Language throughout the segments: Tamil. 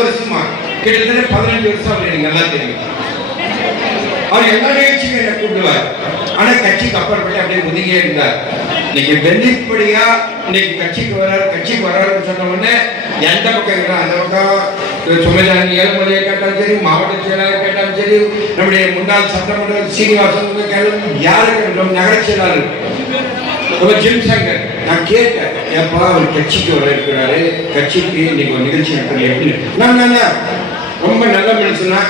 வருஷமா? கிட்டத்தட்ட பதினஞ்சு வருஷம் அவர் எனக்கு நல்லா தெரியும். அவர் எல்லா நிகழ்ச்சியும் என்ன கூப்பிடுவார். ஆனா கட்சிக்கு அப்புறப்பட்டு அப்படியே ஒதுங்கியே இருந்தார். இன்னைக்கு வெள்ளிப்படியா இன்னைக்கு கட்சிக்கு வராரு கட்சிக்கு வராருன்னு சொன்ன உடனே எந்த பக்கம் இருக்கிறா அந்த பக்கம் சுமைதானி ஏழுமலையை கேட்டாலும் சரி மாவட்ட செயலாளர் கேட்டாலும் சரி நம்முடைய முன்னாள் சட்டமன்ற சீனிவாசன் கேட்டாலும் யாருக்கு நம்ம நகர செயலாளர். ஜிம் சங்கர். நான் கேட்டேன் ஏப்பா அவர் கட்சிக்கு வர இருக்கிறாரு. கட்சிக்கு இன்னைக்கு ஒரு நிகழ்ச்சி நடத்துறது எப்படின்னு. நான் நல்லா ரொம்ப நல்ல மனுஷனா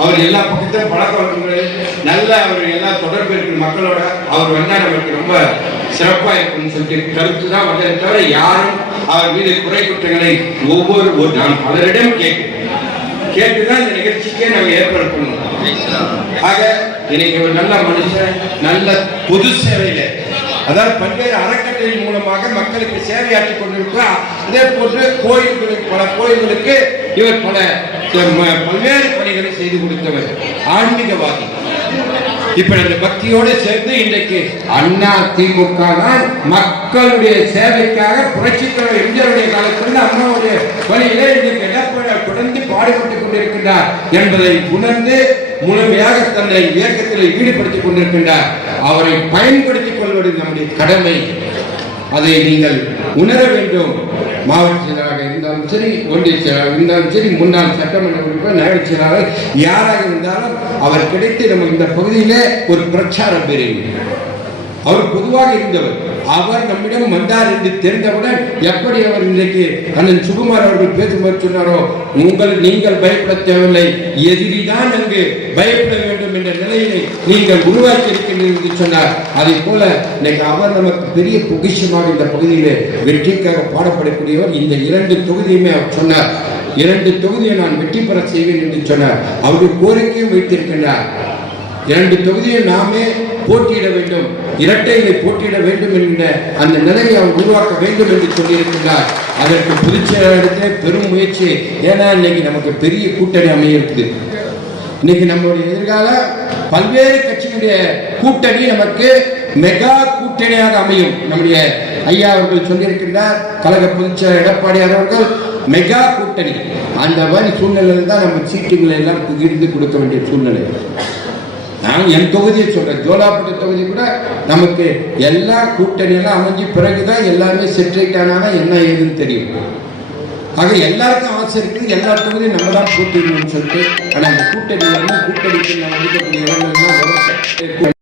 அவர் எல்லா பக்கத்தையும் பழக்க வழக்கங்கள் நல்ல அவர் எல்லா தொடர்பு இருக்கிற மக்களோட அவர் வந்தா நமக்கு ரொம்ப சிறப்பா இருக்கும்னு சொல்லிட்டு கருத்து தான் வந்ததை தவிர யாரும் அவர் மீது குறை குற்றங்களை ஒவ்வொரு ஒரு நான் பலரிடம் கேட்கிறேன் கேட்டுதான் இந்த நிகழ்ச்சிக்கே நம்ம ஏற்பாடு பண்ணணும் ஆக இன்னைக்கு ஒரு நல்ல மனுஷன் நல்ல பொது சேவையில அதாவது பல்வேறு அறக்கட்டளை மூலமாக மக்களுக்கு சேவையாற்றி கொண்டிருக்கிறார் அதே போன்று கோயில்களுக்கு பல கோயில்களுக்கு இவர் பல பல்வேறு பணிகளை செய்து கொடுத்தவர். ஆன்மீகவாதி. இப்ப இந்த பக்தியோடு சேர்ந்து இன்றைக்கு அண்ணா திமுக தான் மக்களுடைய சேவைக்காக புரட்சித்தலைவர் எம்ஜிஆருடைய காலத்தில் அண்ணாவுடைய வழியிலே இன்றைக்கு எடப்பாடி தொடர்ந்து பாடுபட்டுக் கொண்டிருக்கின்றார் என்பதை உணர்ந்து முழுமையாக தன்னை இயக்கத்தில் ஈடுபடுத்திக் கொண்டிருக்கின்றார். அவரை பயன்படுத்திக் கொள்வது நம்முடைய கடமை. அதை நீங்கள் உணர வேண்டும். மாவட்ட செயலாளராக இருந்தாலும் சரி ஒன்றிய செயலாளர் இருந்தாலும் சரி முன்னாள் சட்டமன்ற உறுப்பினர் நகர செயலாளர் யாராக இருந்தாலும் அவர் கிடைத்து நம்ம இந்த பகுதியிலே ஒரு பிரச்சாரம் பெறுகிறோம் அவர் பொதுவாக இருந்தவர். அவர் நம்மிடம் வந்தார் என்று தெரிந்தவுடன் எப்படி அவர் இன்றைக்கு அண்ணன் சுகுமார் அவர்கள் பேசும்போது சொன்னாரோ உங்கள் நீங்கள் பயப்பட தேவையில்லை. எதிரிதான் அங்கு பயப்பட வேண்டும் என்ற நிலையை நீங்கள் உருவாக்கி இருக்கின்றீர்கள் என்று சொன்னார். அதை போல இன்னைக்கு அவர் நமக்கு பெரிய பொக்கிஷமாக இந்த பகுதியிலே வெற்றிக்காக பாடப்படக்கூடியவர் இந்த இரண்டு தொகுதியுமே அவர் சொன்னார். இரண்டு தொகுதியை நான் வெற்றி பெற செய்வேன் என்று சொன்னார். அவருடைய கோரிக்கையும் வைத்திருக்கின்றார். இரண்டு தொகுதியை நாமே போட்டியிட வேண்டும். இரட்டையை போட்டியிட வேண்டும் என்ற அந்த நிலையை அவர் உருவாக்க வேண்டும் என்று சொல்லியிருக்கின்றார். அதற்கு புதுச்சேரியிடத்திலே பெரும் முயற்சி. ஏன்னா இன்னைக்கு நமக்கு பெரிய கூட்டணி அமையிருக்குது இன்னைக்கு நம்மளுடைய எதிர்கால பல்வேறு கட்சிகளுடைய கூட்டணி நமக்கு மெகா கூட்டணியாக அமையும். நம்முடைய ஐயா அவர்கள் சொல்லியிருக்கின்றார் கழக பொதுச்செயலர் எடப்பாடியார் அவர்கள் மெகா கூட்டணி. அந்த மாதிரி சூழ்நிலையில் தான் நம்ம சீட்டுகளை எல்லாம் புகிர்ந்து கொடுக்க வேண்டிய சூழ்நிலை. நான் என் தொகுதியை சொல்றேன். ஜோலாப்பட்ட தொகுதி கூட நமக்கு எல்லா கூட்டணியெல்லாம் அமைஞ்சு பிறகுதான் எல்லாமே செட்ரேட் ஆனா என்ன ஏதுன்னு தெரியும். ஆக எல்லாருக்கும் ஆசை இருக்குது எல்லா தொகுதியும் நம்ம தான் போட்டிடணும்னு சொல்லிட்டு. ஆனால் அந்த கூட்டணி வந்து கூட்டணிக்கு நம்ம இருக்கக்கூடிய இடங்கள்லாம்